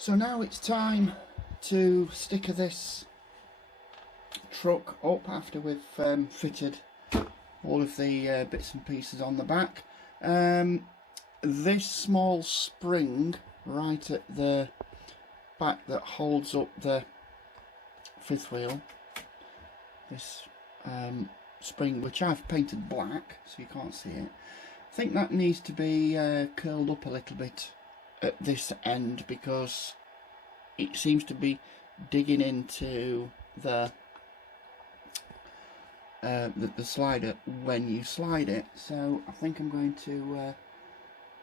So now it's time to sticker this truck up after we've fitted all of the bits and pieces on the back. This small spring right at the back that holds up the fifth wheel, this spring, which I've painted black so you can't see it, I think that needs to be curled up a little bit at this end because it seems to be digging into the slider when you slide it. So I think I'm going to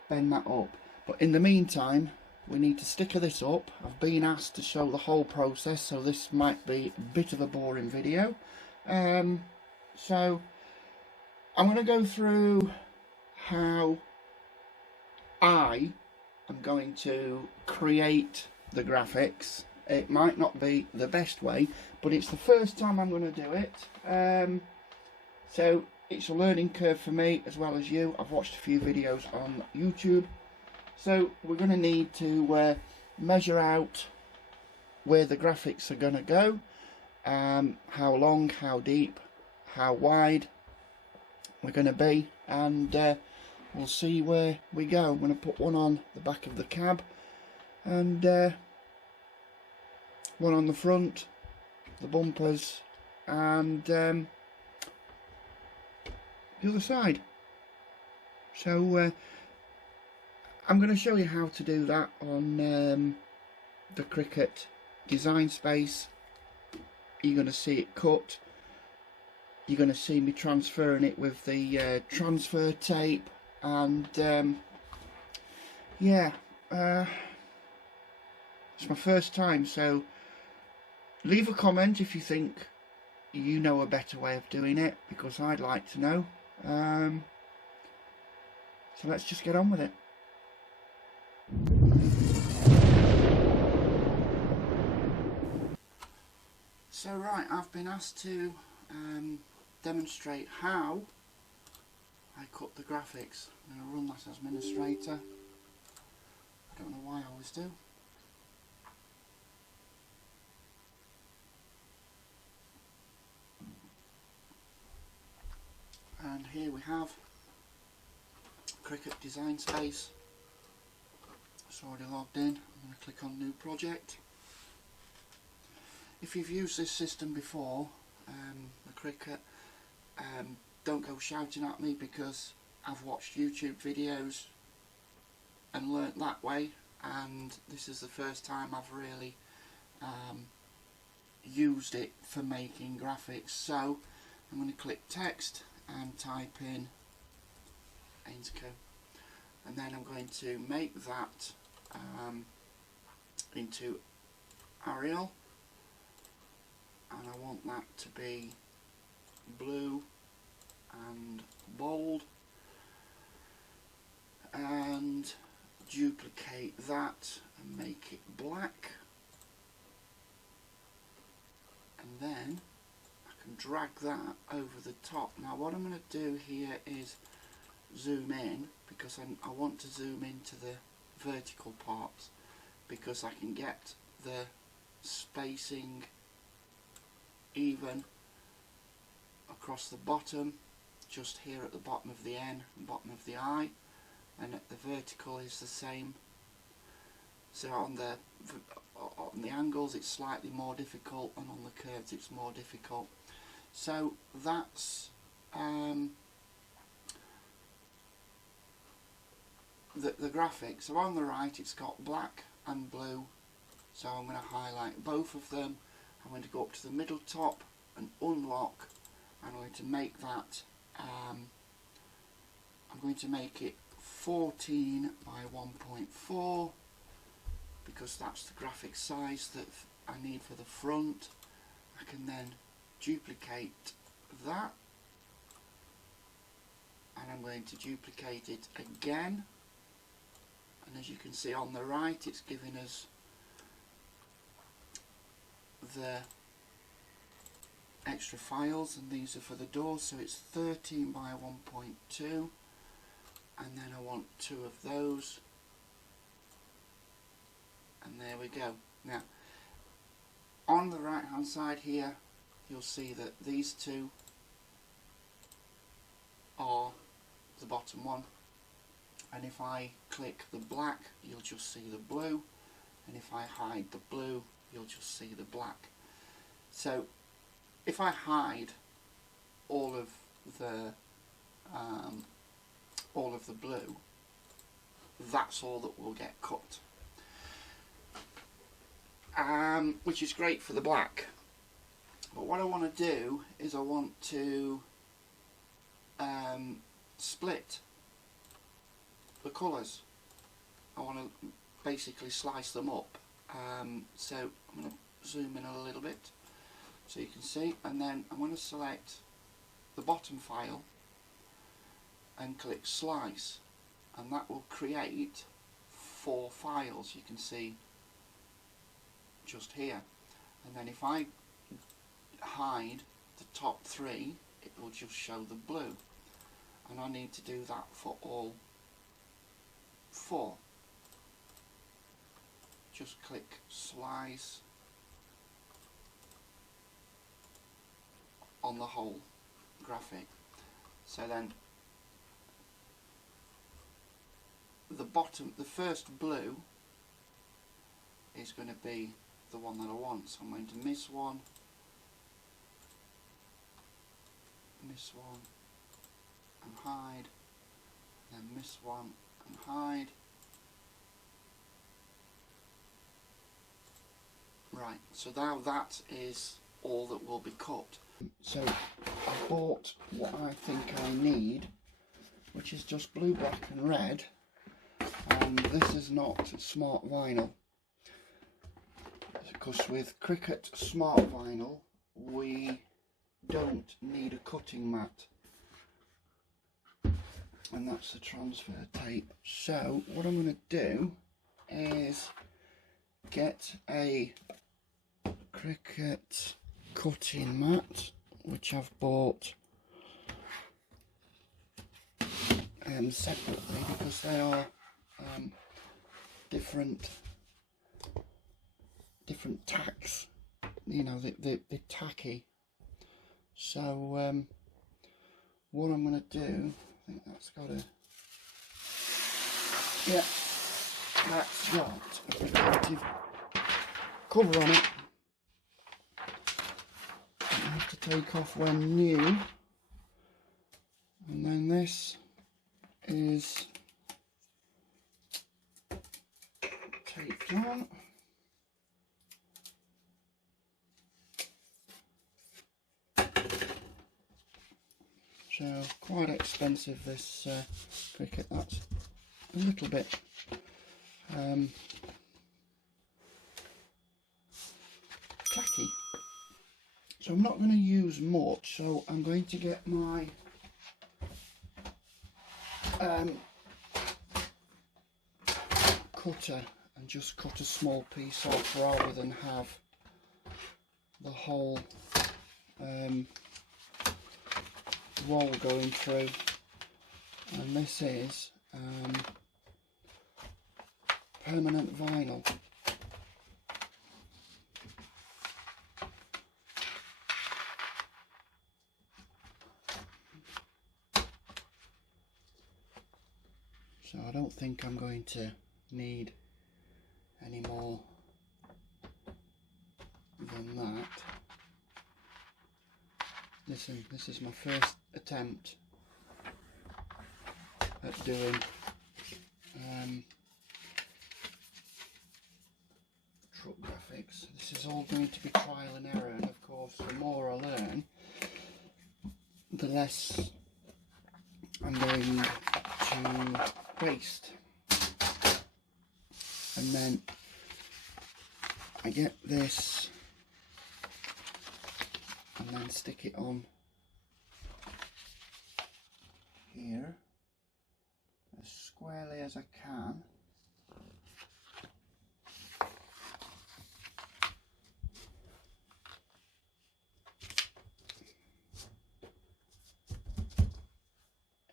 bend that up, but in the meantime we need to sticker this up. I've been asked to show the whole process, so this might be a bit of a boring video. So I'm going to go through how I'm going to create the graphics. It might not be the best way, but it's the first time I'm going to do it. So it's a learning curve for me as well as you. I've watched a few videos on YouTube. So we're going to need to measure out where the graphics are going to go, how long, how deep, how wide we're going to be, and we'll see where we go. I'm going to put one on the back of the cab and one on the front, the bumpers, and the other side. So I'm going to show you how to do that on the Cricut design space. You're going to see it cut. You're going to see me transferring it with the transfer tape, and yeah, it's my first time, so leave a comment if you think you know a better way of doing it, because I'd like to know. So let's just get on with it. So right, I've been asked to demonstrate how I cut the graphics. I'm going to run that as administrator. I don't know why I always do. And here we have Cricut design space. It's already logged in. I'm going to click on new project. If you've used this system before, the Cricut, don't go shouting at me, because I've watched YouTube videos and learnt that way, and this is the first time I've really used it for making graphics. So I'm going to click text and type in Ainscough, and then I'm going to make that into Arial, and I want that to be blue and bold, and duplicate that and make it black, and then I can drag that over the top. Now what I'm going to do here is zoom in, because I want to zoom into the vertical parts, because I can get the spacing even across the bottom, just here at the bottom of the N and bottom of the I, and at the vertical is the same. So on the angles it's slightly more difficult, and on the curves it's more difficult. So that's the graphic. So on the right it's got black and blue, so I'm going to highlight both of them. I'm going to go up to the middle top and unlock. I'm going to make that, I'm going to make it 14 by 1.4, because that's the graphic size that I need for the front. I can then duplicate that, and I'm going to duplicate it again, and as you can see on the right it's giving us the extra files, and these are for the doors, so it's 13 by 1.2, and then I want two of those, and there there we go. Now, on the right hand side here, you'll see that these two are the bottom one, and if I click the black, you'll just see the blue, and if I hide the blue, you'll just see the black. So if I hide all of the blue, that's all that will get cut, which is great for the black. But what I want to do is I want to split the colours. I want to basically slice them up. So I'm going to zoom in a little bit so you can see, and then I'm going to select the bottom file and click slice, and that will create 4 files, you can see just here. And then if I hide the top 3, it will just show the blue, and I need to do that for all 4. Just click slice on the whole graphic. So then the first blue is going to be the one that I want. So I'm going to miss one, and hide, then miss one and hide. Right, so now that is all that will be cut. So I bought what I think I need, which is just blue, black and red, and this is not smart vinyl, because with Cricut smart vinyl we don't need a cutting mat, and that's the transfer tape. So what I'm going to do is get a Cricut cutting mat, which I've bought separately because they are different tacks, you know, they're tacky. So what I'm going to do, I think that's got a, yeah, that's got a protective cover on it. I have to take off when new, and then this is taped on. So quite expensive, this Cricut. That's a little bit tacky. So I'm not going to use much, so I'm going to get my cutter and just cut a small piece off rather than have the whole roll going through. And this is permanent vinyl. So I don't think I'm going to need any more than that. Listen, this is my first attempt at doing truck graphics. This is all going to be trial and error, and of course the more I learn, the less I'm going to waste. And then I get this and then stick it on here as squarely as I can.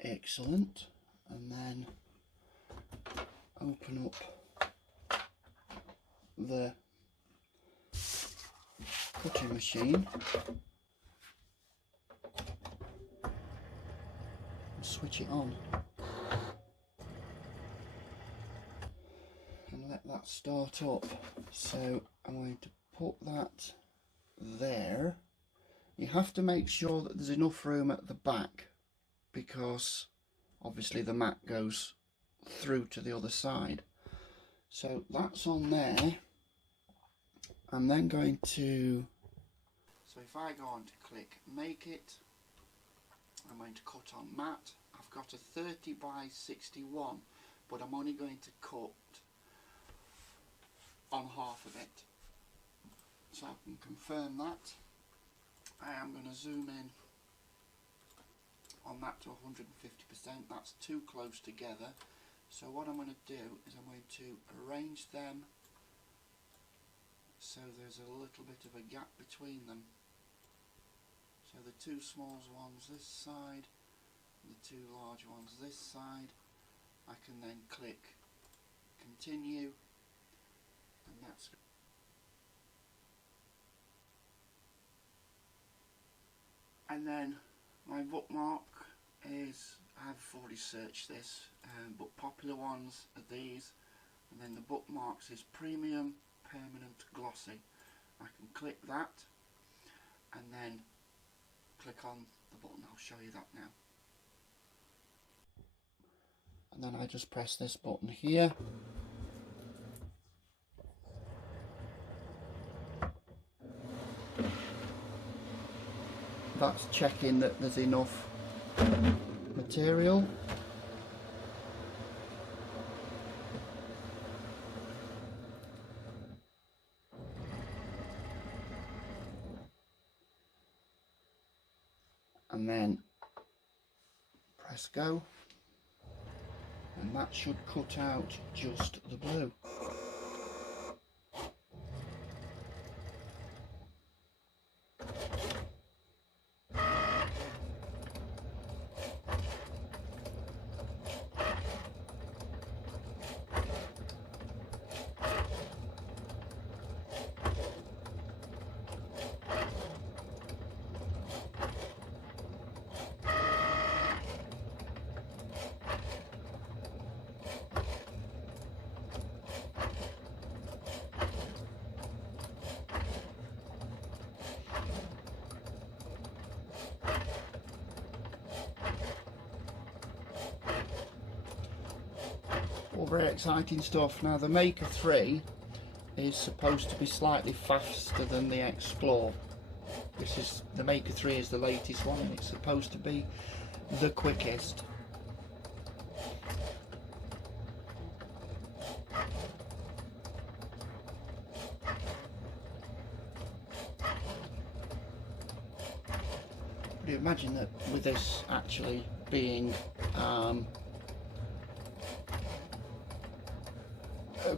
Excellent. And then open up the cutting machine and switch it on and let that start up. So I'm going to put that there. You have to make sure that there's enough room at the back, because obviously the mat goes through to the other side. So that's on there. I'm then going to, so if I go on to click make it, I'm going to cut on mat. I've got a 30 by 61, but I'm only going to cut on half of it. So I can confirm that. I am going to zoom in on that to 150%. That's too close together. So what I'm going to do is I'm going to arrange them so there's a little bit of a gap between them. So the two small ones this side, the two large ones this side. I can then click continue, and that's and then my bookmark is, I've already searched this, but popular ones are these, and then the bookmarks is premium, permanent, glossy. I can click that and then click on the button. I'll show you that now. And then I just press this button here. That's checking that there's enough material. And then press go, and that should cut out just the blue. All very exciting stuff. Now the Maker 3 is supposed to be slightly faster than the Explore. This is, the Maker 3 is the latest one, and it's supposed to be the quickest. But you imagine that with this actually being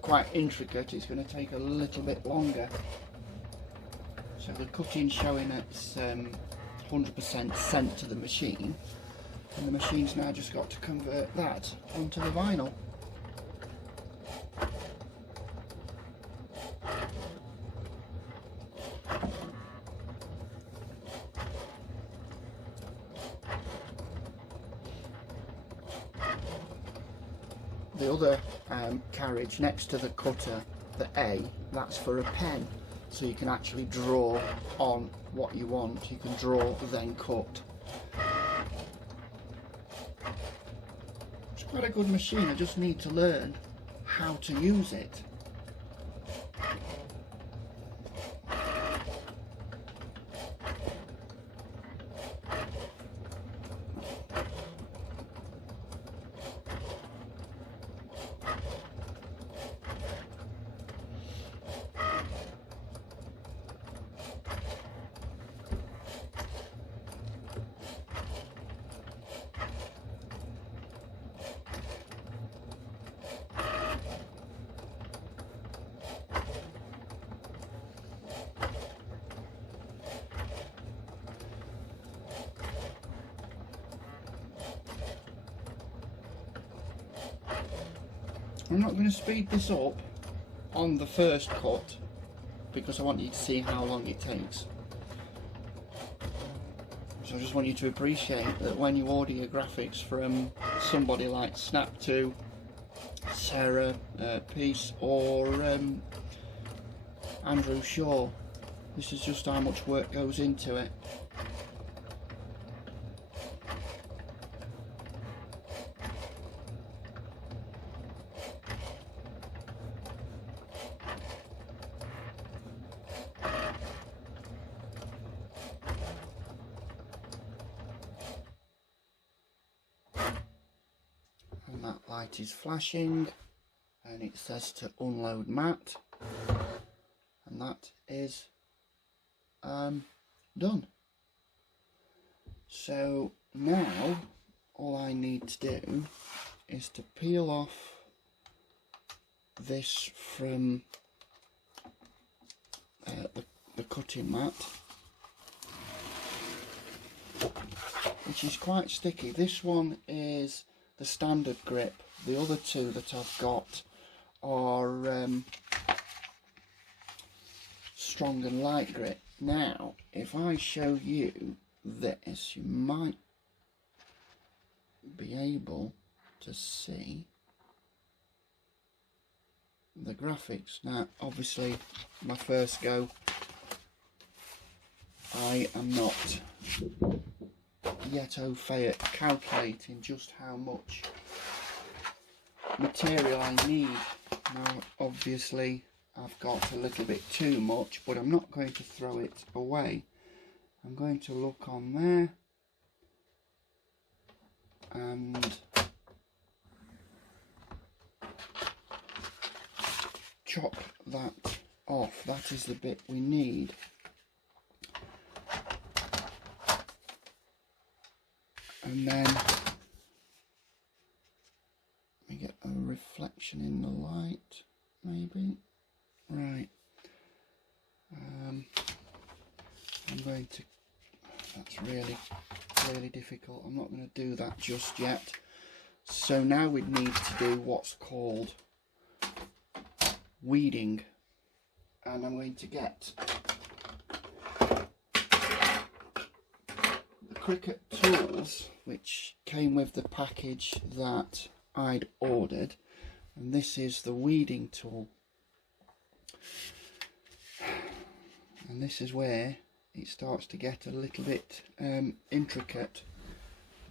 quite intricate, it's going to take a little bit longer. So the cutting showing it's 100% sent to the machine, and the machine's now just got to convert that onto the vinyl. The other carriage next to the cutter, the A, that's for a pen, so you can actually draw on what you want. You can draw then cut. It's quite a good machine. I just need to learn how to use it. I'm not going to speed this up. on the first cut because I want you to see how long it takes. So I just want you to appreciate that when you order your graphics from somebody like Snap2, Sarah Peace, or Andrew Shaw, this is just how much work goes into it. And that light is flashing and it says to unload matte, and that is done. So now all I need to do is to peel off this from the cutting mat, which is quite sticky. This one is the standard grip. The other two that I've got are strong and light grip. Now, if I show you this, you might be able to see the graphics. Now, obviously, my first go, I am not yet au fait at calculating just how much material I need. Now, obviously, I've got a little bit too much, but I'm not going to throw it away. I'm going to look on there and chop that off. That is the bit we need. And then we get a reflection in the light, maybe. Right. I'm going to, that's really difficult. I'm not going to do that just yet. So now we need to do what's called weeding, and I'm going to get the Cricut tools which came with the package that I'd ordered, and this is the weeding tool, and this is where it starts to get a little bit intricate.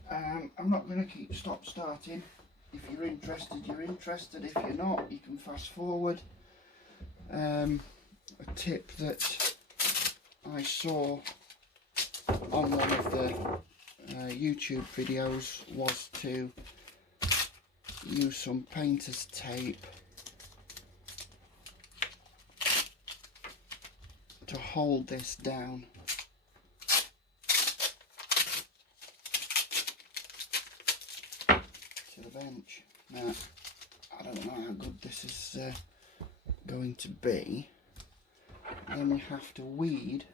I'm not going to stop starting. If you're interested, you're interested. If you're not, you can fast forward. A tip that I saw on one of the YouTube videos was to use some painter's tape to hold this down. To the bench. Now, I don't know how good this is going to be. Then we have to weed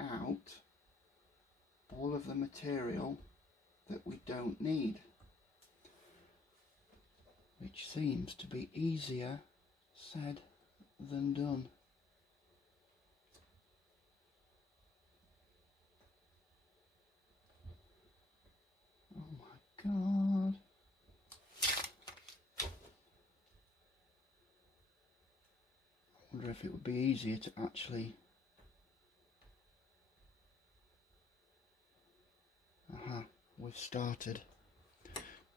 out all of the material that we don't need, which seems to be easier said than done. Oh my God. I wonder if it would be easier to actually... Aha, we've started.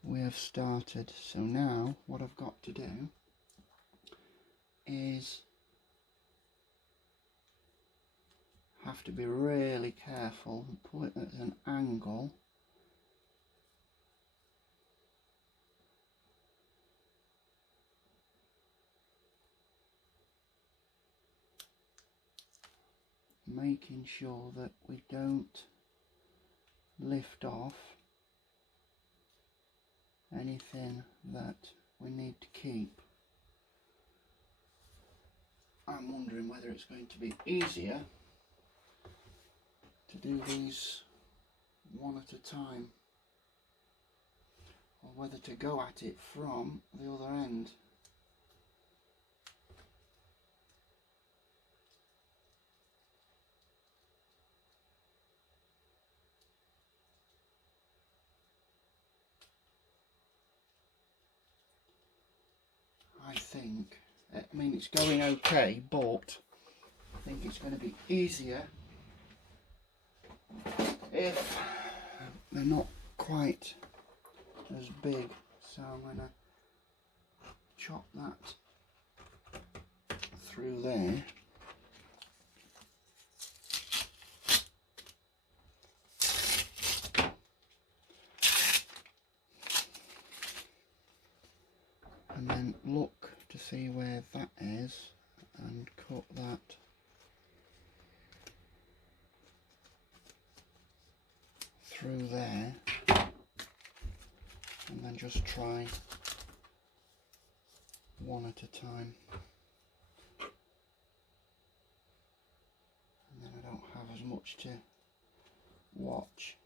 We have started. So now what I've got to do is have to be really careful and pull it at an angle. Making sure that we don't lift off anything that we need to keep. I'm wondering whether it's going to be easier to do these one at a time, or whether to go at it from the other end. think. I mean, it's going okay, but I think it's going to be easier if they're not quite as big. So I'm going to chop that through there. And then look to see where that is and cut that through there, and then just try one at a time, and then I don't have as much to watch.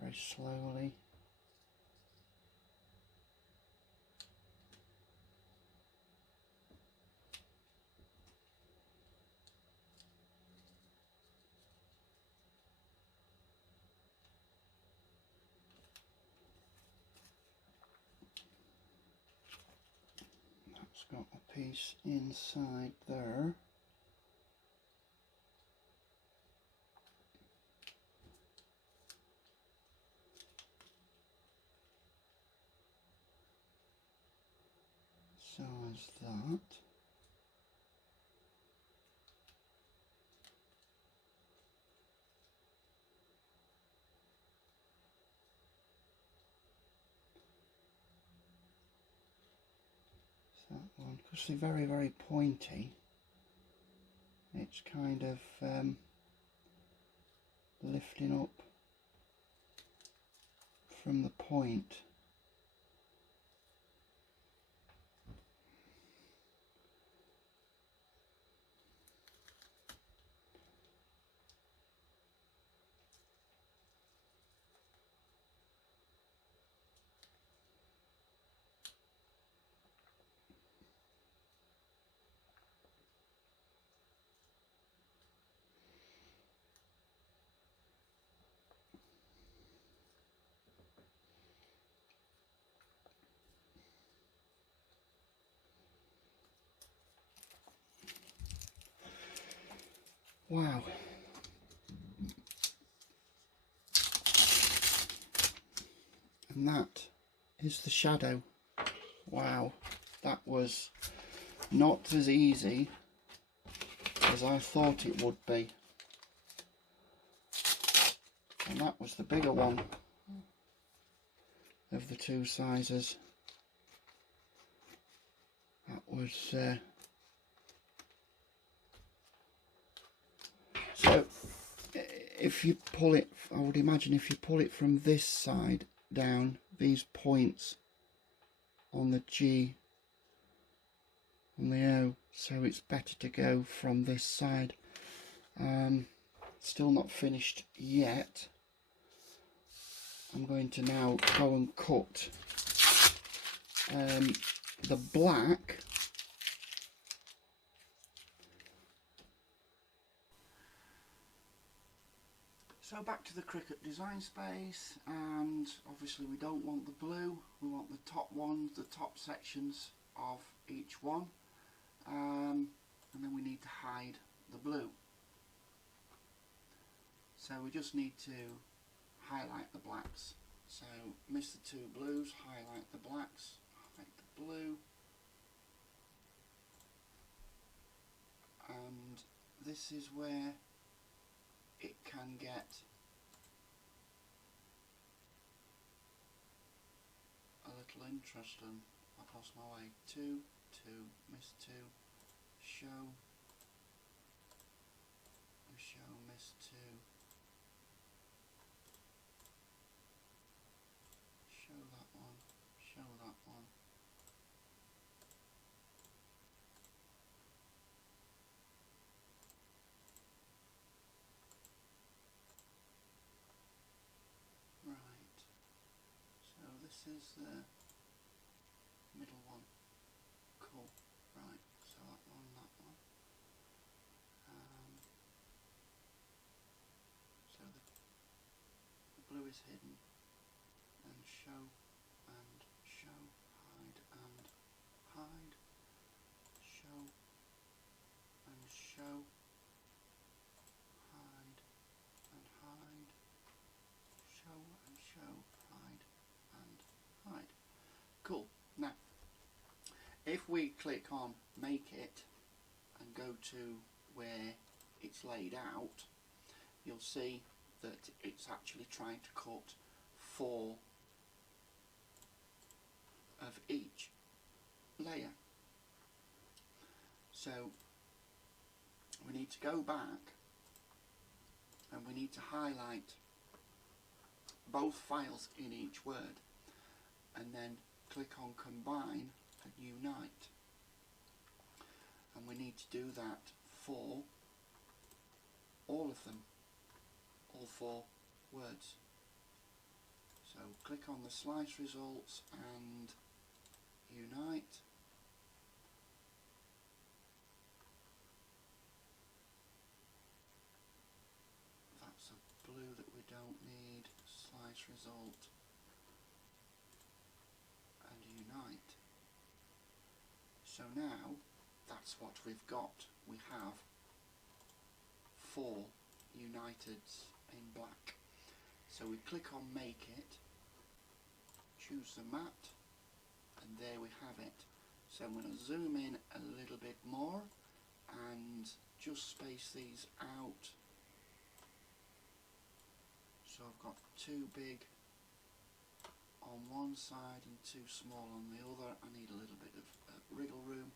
Very slowly. That's got a piece inside there. So is that. That one, because they're very, very pointy, it's kind of lifting up from the point. Wow. And that is the shadow. Wow, that was not as easy as I thought it would be. And that was the bigger one of the two sizes. That was so if you pull it, I would imagine if you pull it from this side down, these points on the G and the O, so it's better to go from this side. Still not finished yet. I'm going to now go and cut the black. So back to the Cricut design space, and obviously we don't want the blue, we want the top ones, the top sections of each one, and then we need to hide the blue. So we just need to highlight the blacks. So miss the two blues, highlight the blacks, highlight the blue, and this is where it can get a little interesting. I've lost my way. 2, 2, miss 2, show, miss 2, show that one, show that one. Right, so this this is the middle one. Cool. Right, so that one, that one. So the blue is hidden, and show, hide, and hide, show, and show, hide, and hide, show, and show, hide, and hide. Cool. Now, if we click on Make It and go to where it's laid out, you'll see that it's actually trying to cut 4 of each layer. So we need to go back and we need to highlight both files in each word and then click on Combine and Unite, and we need to do that for all of them, all 4 words. So click on the slice results and unite. That's a blue that we don't need. Slice result and unite. So now that's what we've got. We have 4 uniteds in black. So we click on Make It, choose the matte, and there we have it. So I'm going to zoom in a little bit more and just space these out. So I've got 2 big on one side and 2 small on the other. I need a little bit of wriggle room,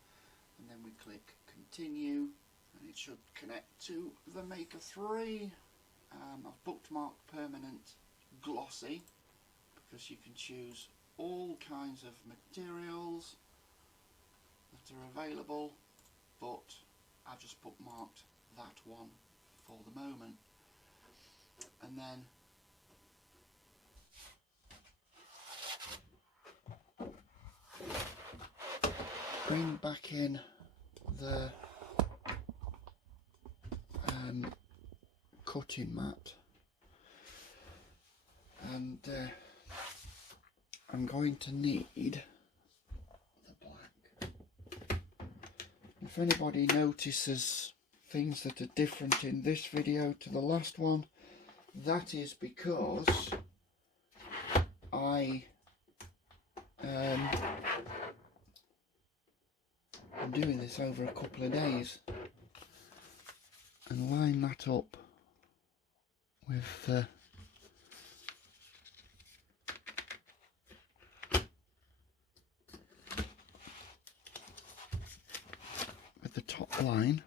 and then we click Continue and it should connect to the Maker 3. I've bookmarked Permanent Glossy because you can choose all kinds of materials that are available, but I've just bookmarked that one for the moment. And then bring back in the cutting mat, and I'm going to need the black. If anybody notices things that are different in this video to the last one, that is because I'm doing this over a couple of days, and line that up with the top line.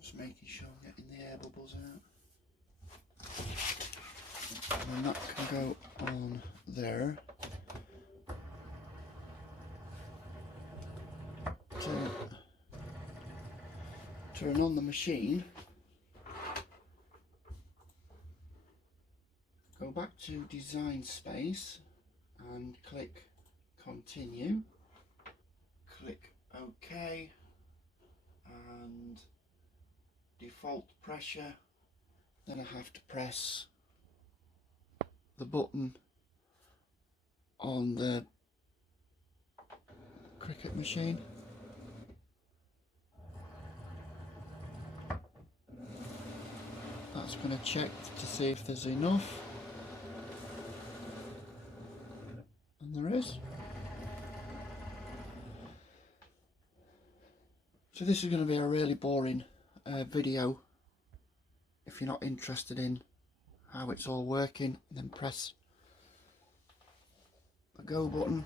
Just making sure I'm getting the air bubbles out. And that can go on there. To turn on the machine, go back to Design Space and click Continue. Click OK and default pressure. Then I have to press the button on the Cricut machine. That's going to check to see if there's enough, and there is. So this is going to be a really boring video if you're not interested in how it's all working. And then press the go button.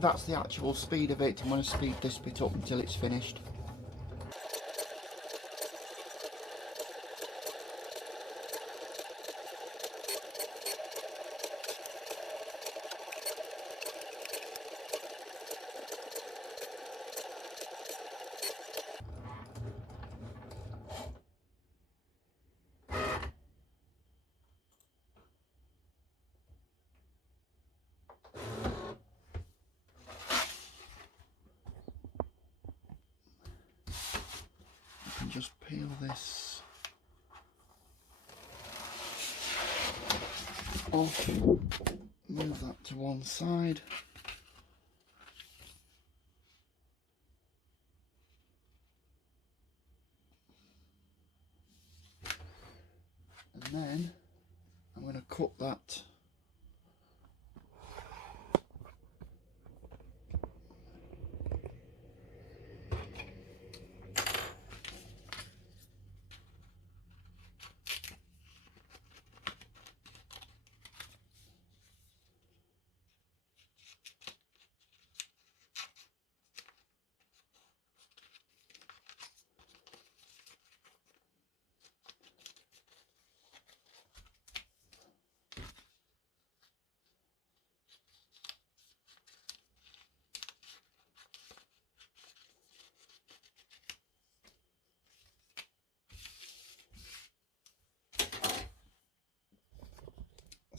that's the actual speed of it. I'm going to speed this bit up until it's finished. Just peel this off, move that to one side, and then I'm going to cut that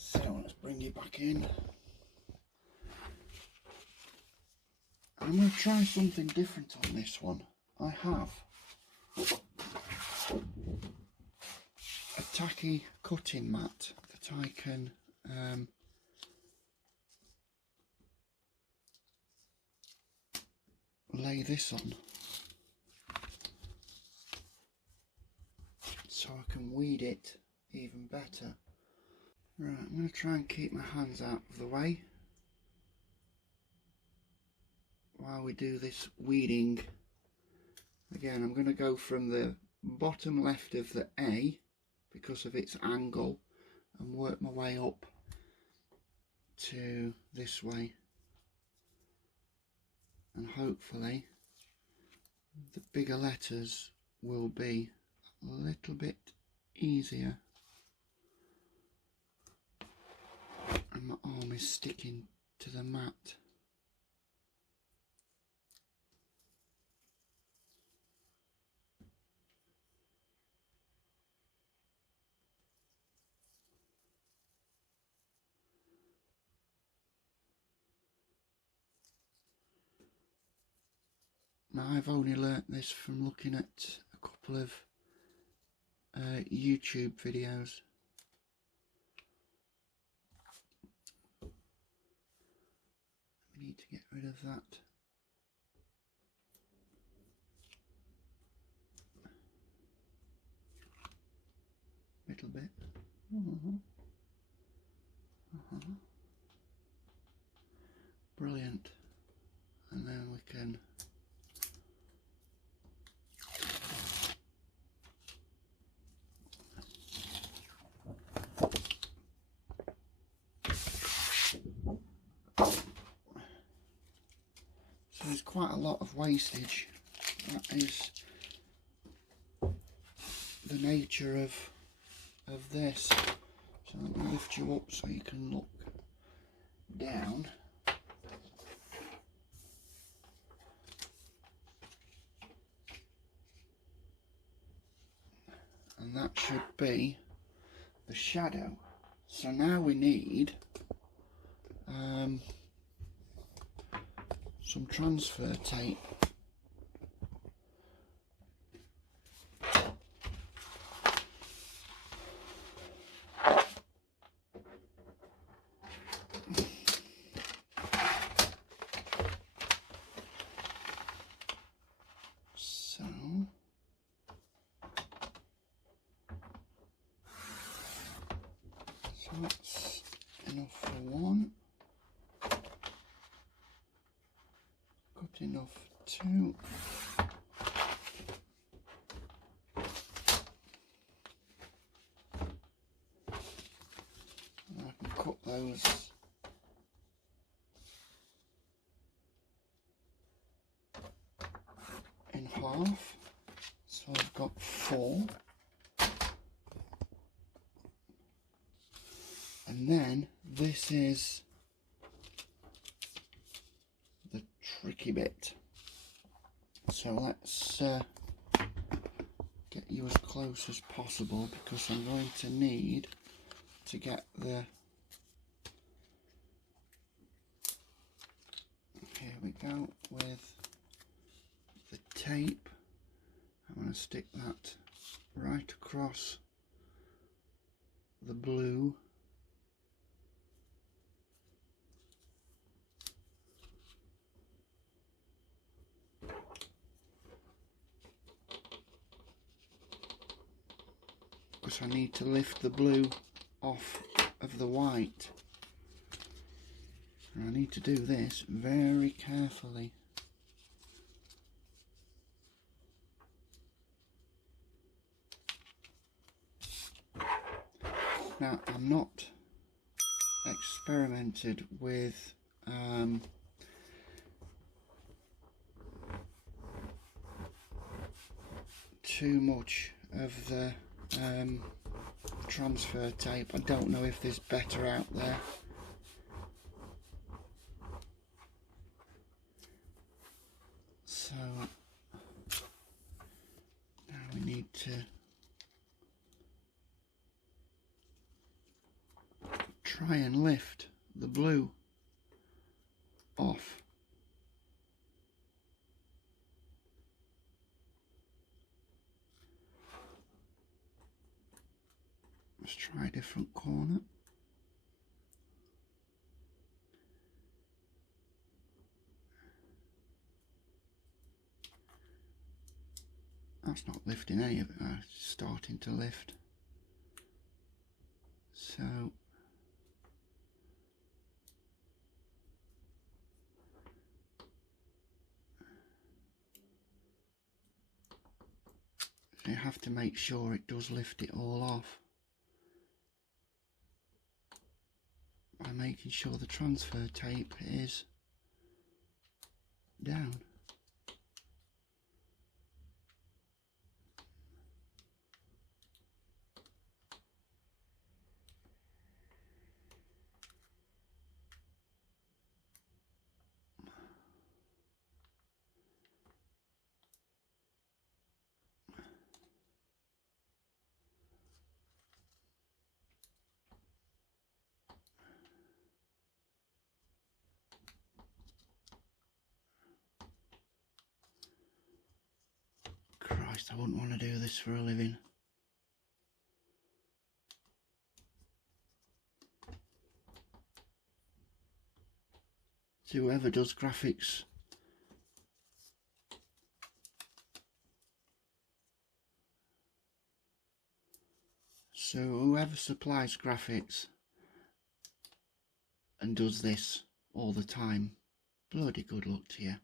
so let's bring it back in. I'm going to try something different on this one. I have a tacky cutting mat that I can lay this on, so I can weed it even better. Right, I'm going to try and keep my hands out of the way while we do this weeding. Again, I'm going to go from the bottom left of the A because of its angle and work my way up to this way, and hopefully the bigger letters will be a little bit easier, and my arm is sticking to the mat. Now, I've only learnt this from looking at a couple of YouTube videos. We need to get rid of that. Little bit. Brilliant. And then we can so there's quite a lot of wastage. That is the nature of this. So let me lift you up so you can look down. And that should be the shadow. So now we need some transfer tape. So that's enough for one. Good enough for two. And I can cut those half, so I've got 4, and then this is the tricky bit. So let's get you as close as possible, because I'm going to need to get the, here we go, with the tape. I'm going to stick that right across the blue. Because I need to lift the blue off of the white. And I need to do this very carefully. Now, I'm not experimented with too much of the transfer tape. I don't know if there's better out there. So now we need to try and lift the blue off. Let's try a different corner. That's not lifting any of it, it's starting to lift. So you have to make sure it does lift it all off by making sure the transfer tape is down. Christ, I wouldn't want to do this for a living. So whoever does graphics supplies graphics and does this all the time, bloody good luck to you.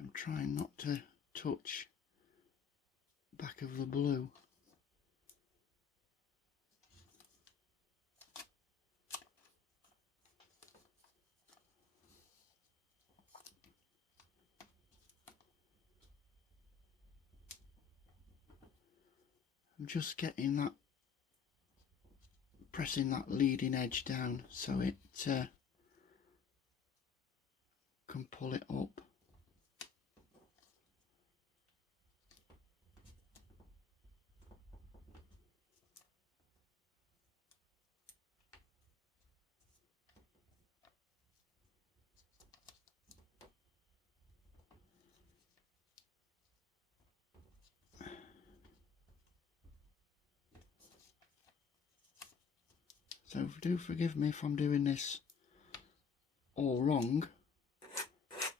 I'm trying not to touch the back of the blue. I'm just getting that, pressing that leading edge down so it can pull it up. So do forgive me if I'm doing this all wrong,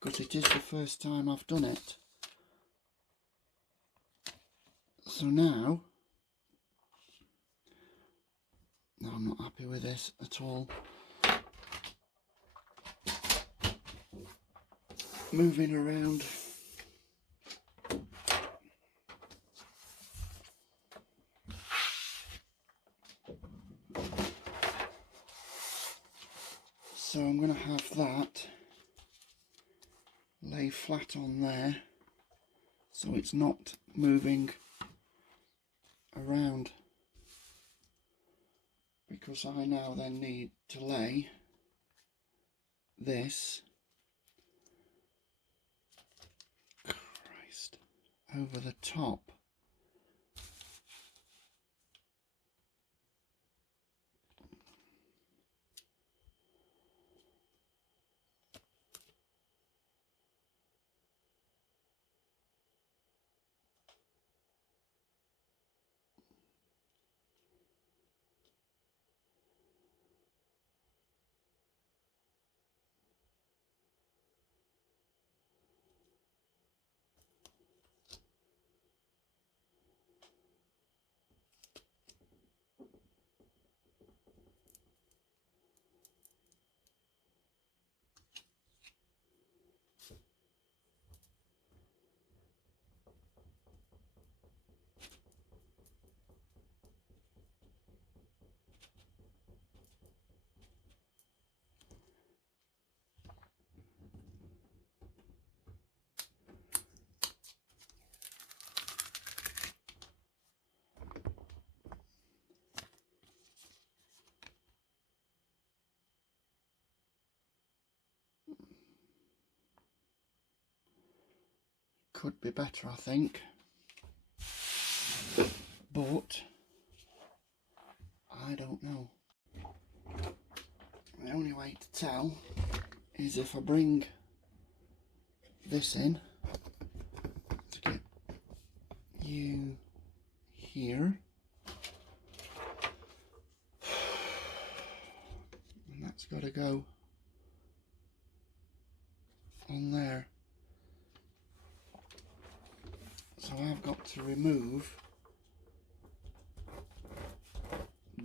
because it is the first time I've done it. So now I'm not happy with this at all. moving around. So I'm going to have that lay flat on there so it's not moving around, because I now then need to lay this over the top. Could be better, I think, but I don't know. The only way to tell is if I bring this in to get you here, and that's got to go on there. So I've got to remove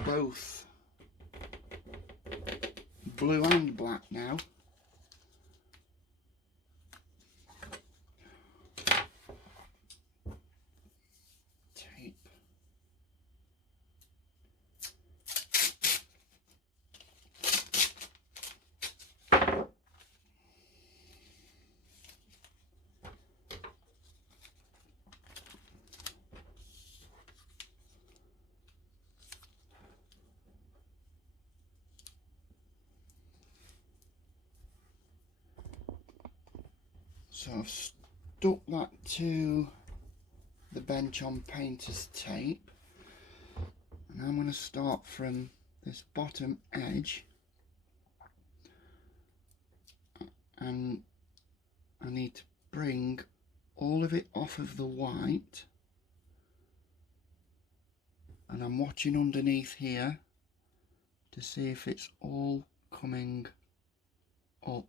both blue and black now. Tape. So I've stuck that to the bench on painter's tape, and I'm going to start from this bottom edge, and I need to bring all of it off of the white, and I'm watching underneath here to see if it's all coming up.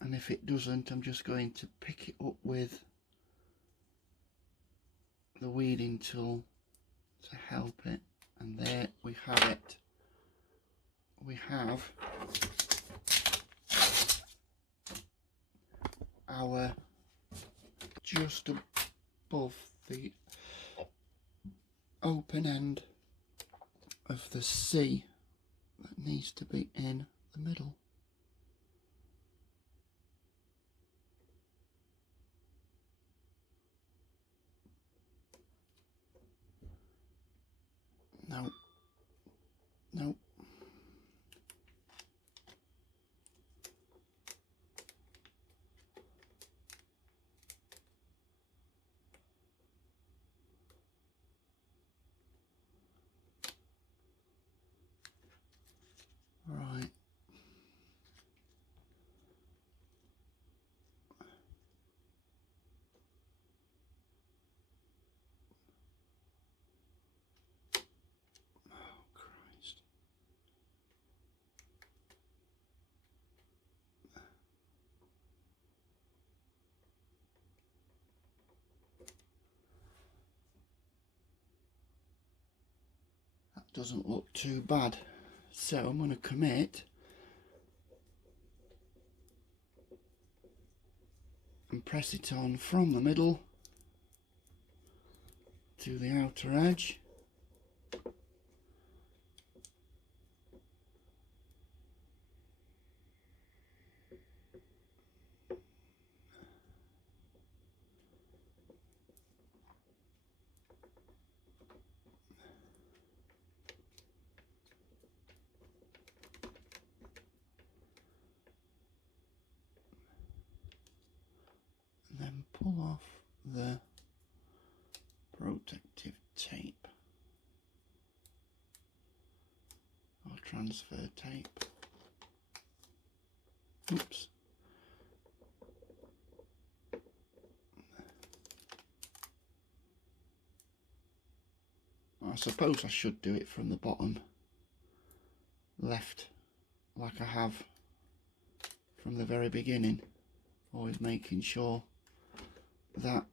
And if it doesn't, I'm just going to pick it up with the weeding tool to help it. And there we have it. We have our, just above the open end of the C that needs to be in the middle. No, no. Right. Oh, Christ. That doesn't look too bad. So I'm going to commit and press it on from the middle to the outer edge. Then pull off the protective tape or transfer tape. Oops. I suppose I should do it from the bottom left like I have from the very beginning, always making sure that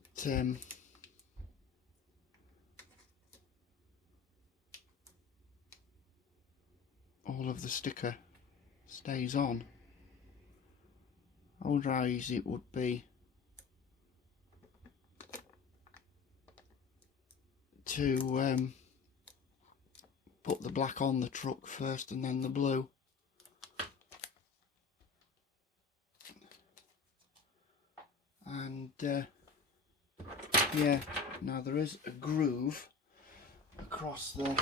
all of the sticker stays on. I wonder how easy it would be to put the black on the truck first and then the blue. And yeah, now there is a groove across the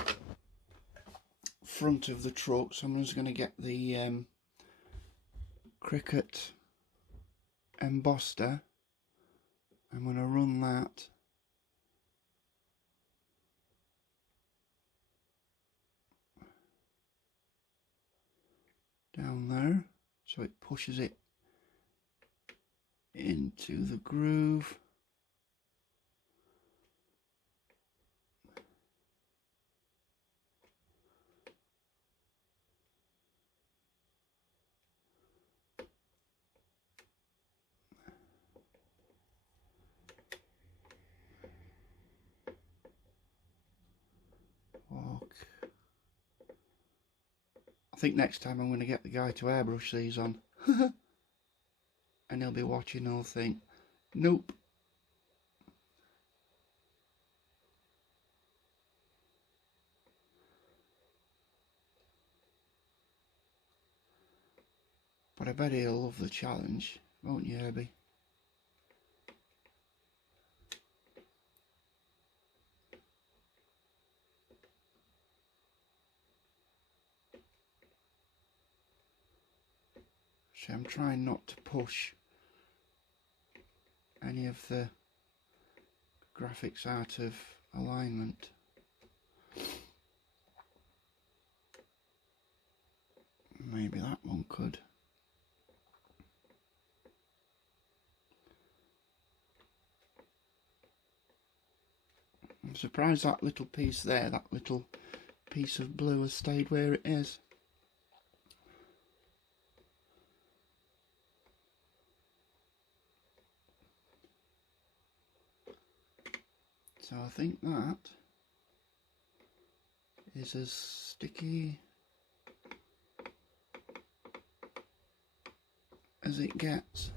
front of the truck, so I'm just going to get the Cricut embosser. I'm going to run that down there so it pushes it into the groove. I think next time I'm going to get the guy to airbrush these on. And he'll be watching and he'll think, nope. But I bet he'll love the challenge, won't you, Herbie? So I'm trying not to push any of the graphics out of alignment. Maybe that one could. I'm surprised that little piece there, that little piece of blue has stayed where it is. So I think that is as sticky as it gets.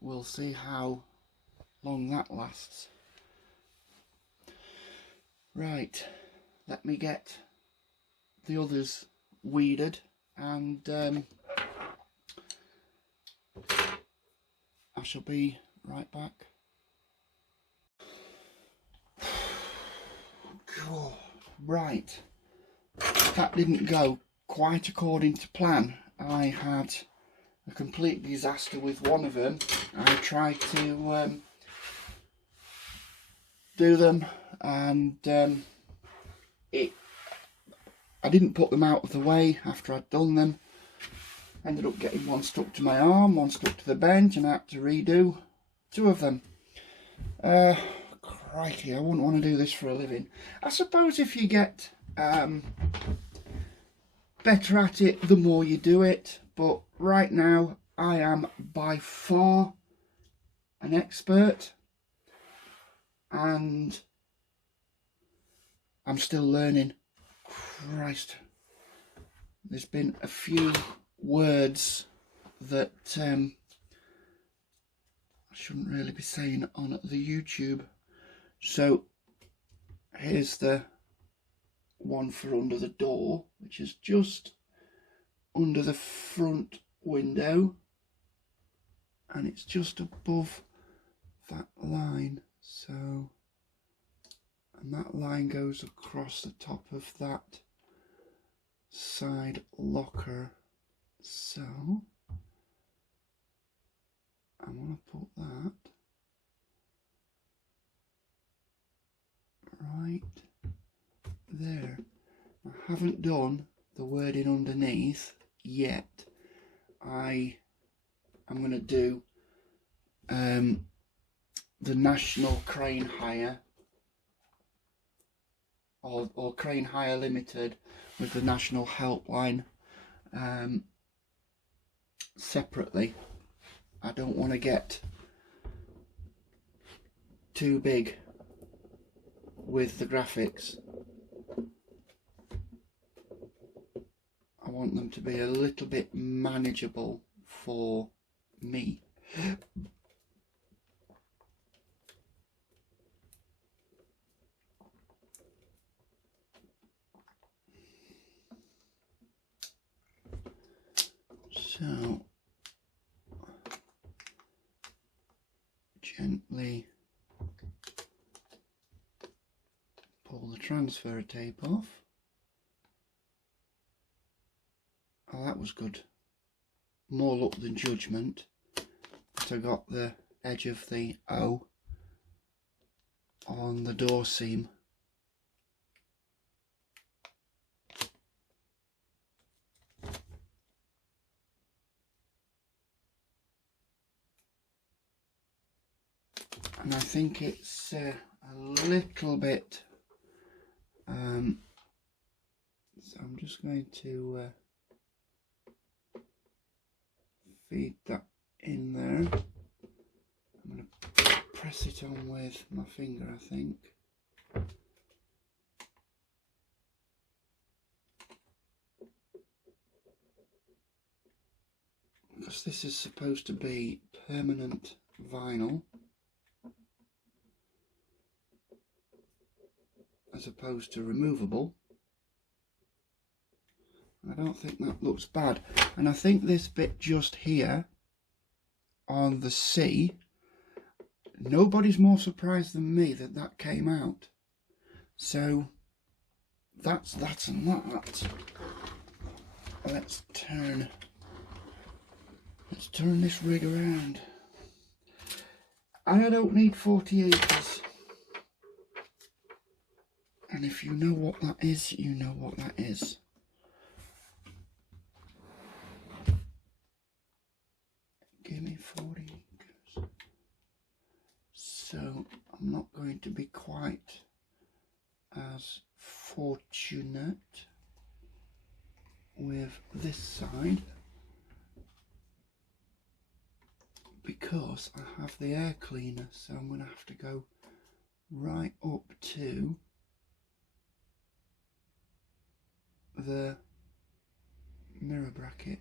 We'll see how long that lasts. Right, let me get the others weeded and I shall be right back. God, right, that didn't go quite according to plan. I had a complete disaster with one of them. I tried to do them and I didn't put them out of the way after I'd done them. Ended up getting one stuck to my arm, one stuck to the bench, and I had to redo two of them. Crikey, I wouldn't want to do this for a living. I suppose if you get better at it, the more you do it, but right now I am by far an expert. and I'm still learning. Christ, there's been a few words that I shouldn't really be saying on the YouTube. So here's the one for under the door, which is just under the front window, and it's just above that line. So, and that line goes across the top of that side locker. So I'm going to put that right there. I haven't done the wording underneath yet. I'm going to do the National Crane Hire or Crane Hire Limited with the National Helpline separately. I don't want to get too big with the graphics. I want them to be a little bit manageable for me. So gently pull the transfer tape off. Oh, that was good. More luck than judgment. But I got the edge of the O on the door seam. And I think it's a little bit, so I'm just going to feed that in there. I'm going to press it on with my finger, I think. Because this is supposed to be permanent vinyl, as opposed to removable. I don't think that looks bad. And I think this bit just here on the C, nobody's more surprised than me that that came out. So that's that and that. Let's turn this rig around. I don't need 40 acres. And if you know what that is, you know what that is. Give me 40 acres. So I'm not going to be quite as fortunate with this side, because I have the air cleaner, so I'm going to have to go right up to the mirror bracket.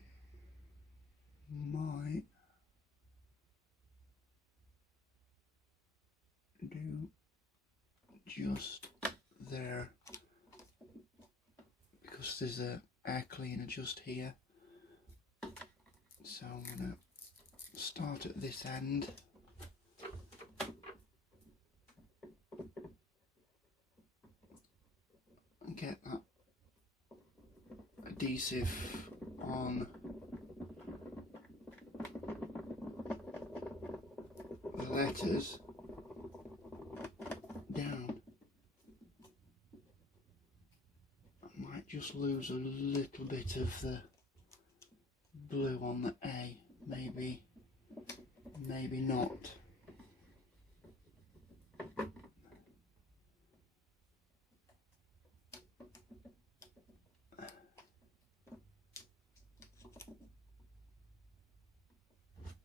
Might do just there, because there's a air cleaner just here. So I'm going to start at this end. And get that adhesive on the letters down. I might just lose a little bit of the blue on the A, maybe not.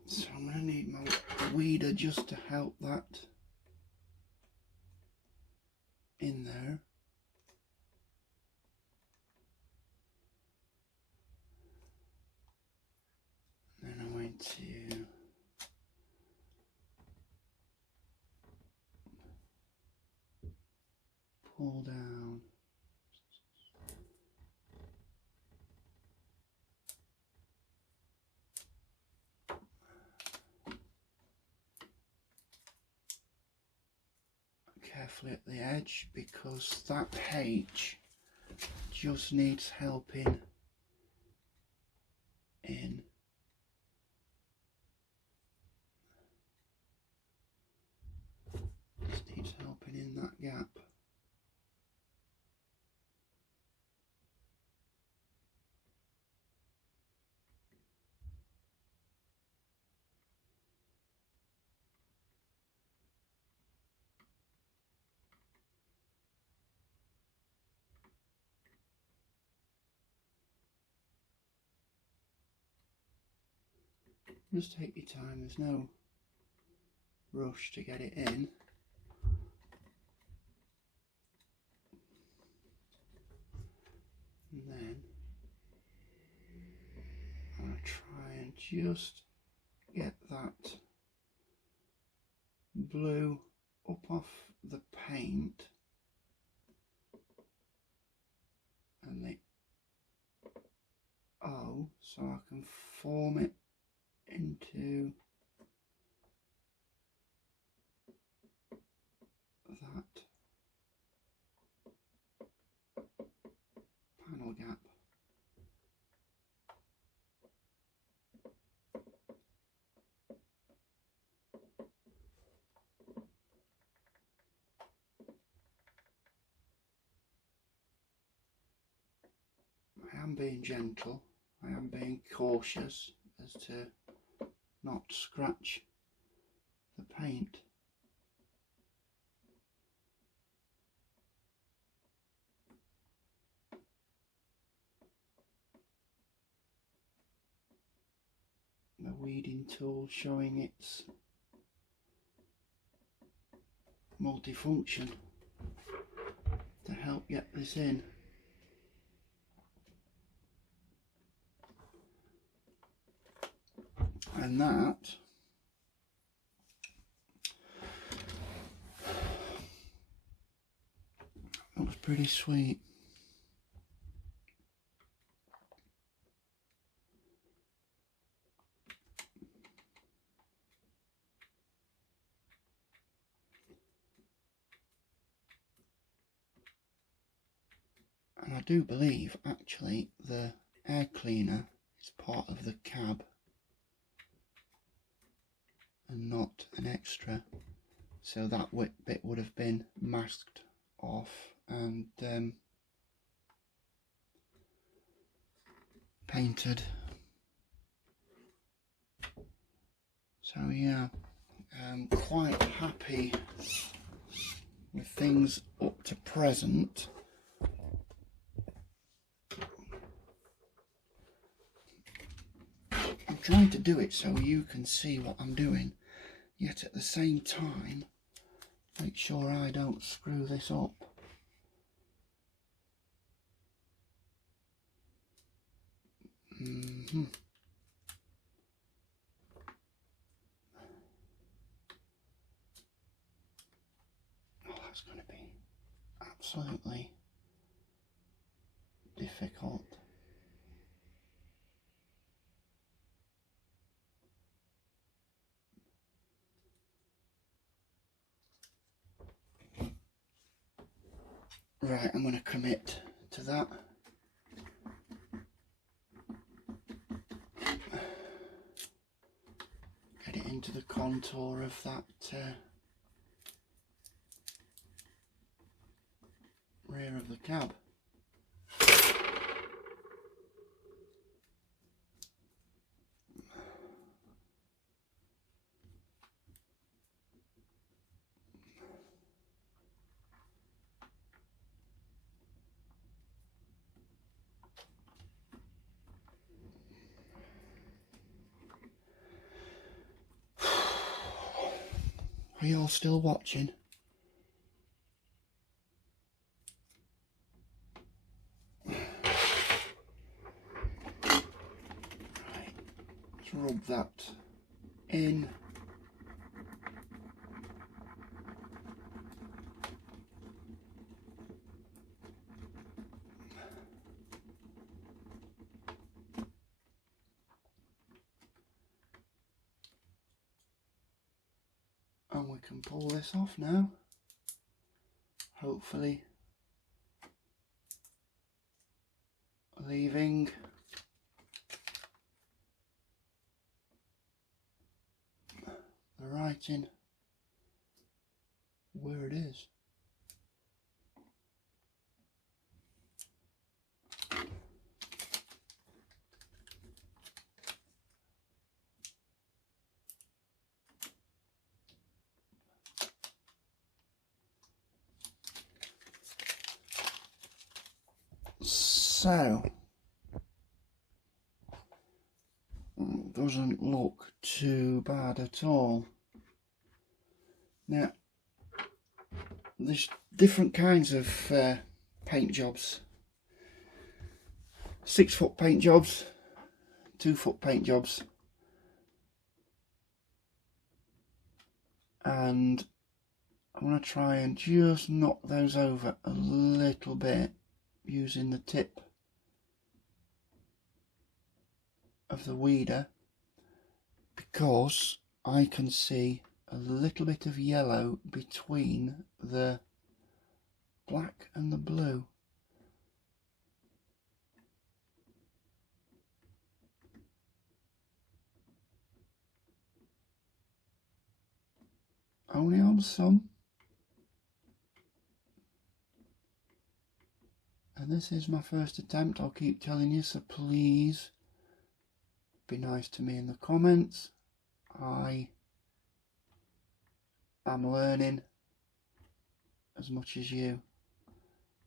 So I'm going to need my weeder just to help that. in there. Then I'm going to pull down carefully at the edge, because that H just needs helping in. Just needs helping in that gap. Just take your time, there's no rush to get it in. And then I'm going to try and just get that blue up off the paint and the O, so I can form it into that panel gap. I am being gentle, I am being cautious as to not scratch the paint. The weeding tool showing its multifunction to help get this in. And that looks pretty sweet. And I do believe actually the air cleaner is part of the cab and not an extra, so that bit would have been masked off and painted. So yeah, I'm quite happy with things up to present. I'm trying to do it so you can see what I'm doing, yet at the same time make sure I don't screw this up. Oh, that's going to be absolutely difficult. Right, I'm going to commit to that. Get it into the contour of that rear of the cab. Are you all still watching? rub that in. And we can pull this off now, hopefully leaving the writing where it is. So, doesn't look too bad at all. Now, there's different kinds of paint jobs. 6 foot paint jobs, 2 foot paint jobs, and I'm going to try and just knock those over a little bit using the tip of the weeder, because I can see a little bit of yellow between the black and the blue. Only on some. And this is my first attempt, I'll keep telling you, so please be nice to me in the comments. I am learning as much as you.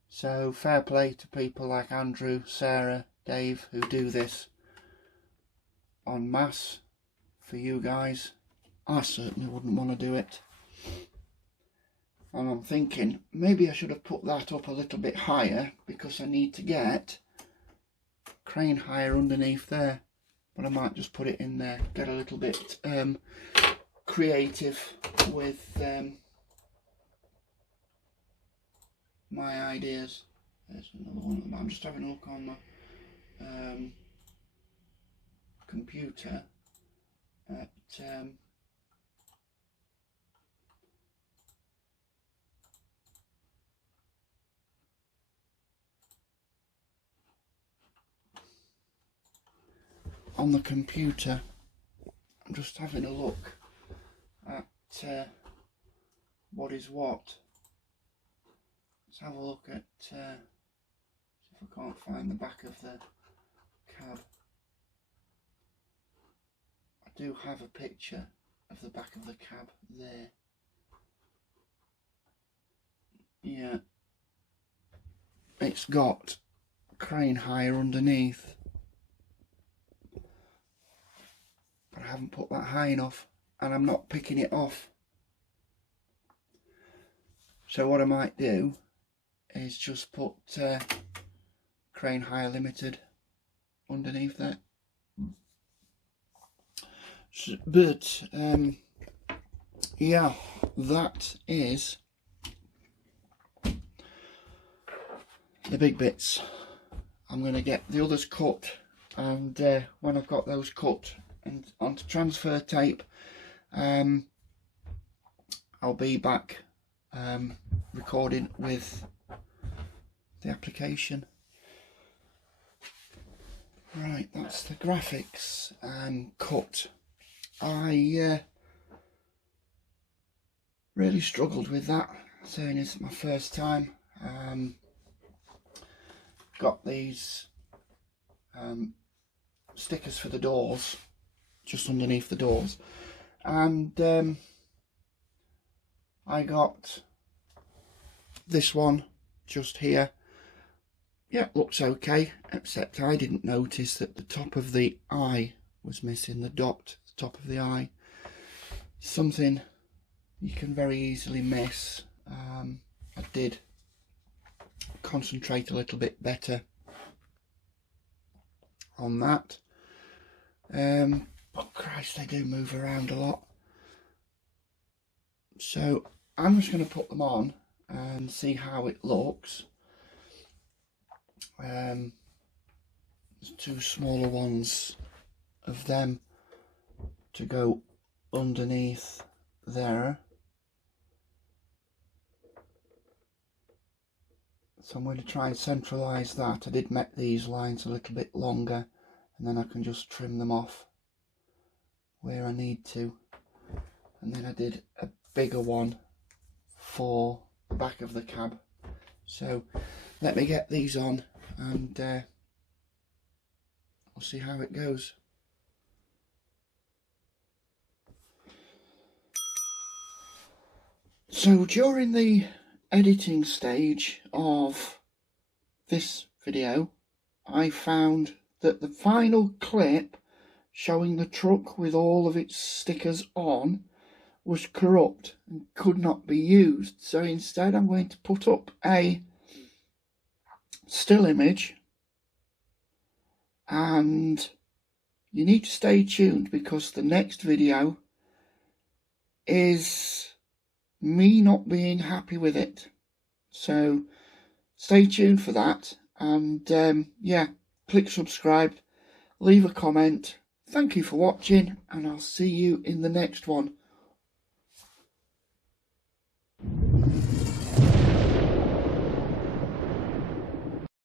So fair play to people like Andrew, Sarah, Dave, who do this en masse for you guys. I certainly wouldn't want to do it. And I'm thinking maybe I should have put that up a little bit higher, because I need to get crane higher underneath there. But I might just put it in there, get a little bit creative with my ideas. There's another one. I'm just having a look on my computer at on the computer. I'm just having a look at what is what. Let's have a look at see if I can't find the back of the cab. I do have a picture of the back of the cab there. Yeah, it's got crane hire underneath, but I haven't put that high enough, and I'm not picking it off. So what I might do is just put crane hire limited underneath that. So, but yeah, that is the big bits. I'm going to get the others cut, and when I've got those cut and onto transfer tape, I'll be back recording with the application. Right, that's the graphics cut. I really struggled with that, saying it's my first time. Got these stickers for the doors, just underneath the doors, and I got this one just here. Yeah, looks okay, except I didn't notice that the top of the eye was missing, the dot, the top of the eye. Something you can very easily miss. I did concentrate a little bit better on that. But Christ, they do move around a lot. So I'm just going to put them on and see how it looks. There's two smaller ones of them to go underneath there. So I'm going to try and centralise that. I did make these lines a little bit longer, and then I can just trim them off where I need to. And then I did a bigger one for the back of the cab. So let me get these on and we'll see how it goes. So during the editing stage of this video, I found that the final clip showing the truck with all of its stickers on was corrupt and could not be used. So instead I'm going to put up a still image, and you need to stay tuned because the next video is me not being happy with it. So stay tuned for that, and yeah, click subscribe, leave a comment. Thank you for watching, and I'll see you in the next one.